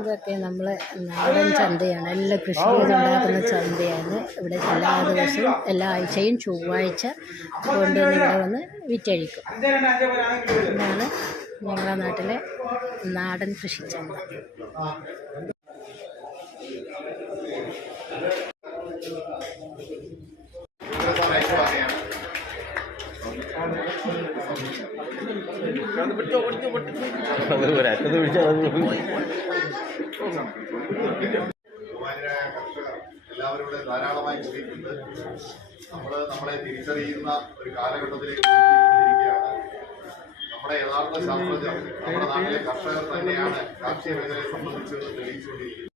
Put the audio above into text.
ഇതൊക്കെ നമ്മൾ നാടൻ ചന്തയാണ്. എല്ലാം കൃഷി ചെയ്തുണ്ടാക്കുന്ന ചന്തയാണ്. ഇവിടെ എല്ലാ ദിവസവും എല്ലാ ആഴ്ചയും ചൊവ്വാഴ്ച കൊണ്ടുവന്ന് ഇവിടെ വന്ന് വിറ്റഴിക്കും. ഇതാണ് ഞങ്ങളുടെ നാട്ടിലെ നാടൻ കൃഷി ചന്ത. എല്ലാവരും ഇവിടെ ധാരാളമായി കൂടിയിട്ടുണ്ട്. നമ്മളെ തിരിച്ചറിയുന്ന ഒരു കാലഘട്ടത്തിലേക്ക് ഇരിക്കുകയാണ്. നമ്മുടെ യഥാർത്ഥ ശാസ്ത്രജ്ഞർ നമ്മുടെ നാട്ടിലെ കർഷകർ തന്നെയാണ് കാർഷിക മേഖലയെ സംബന്ധിച്ച് തെളിയിച്ചുകൊണ്ടിരിക്കുന്നത്.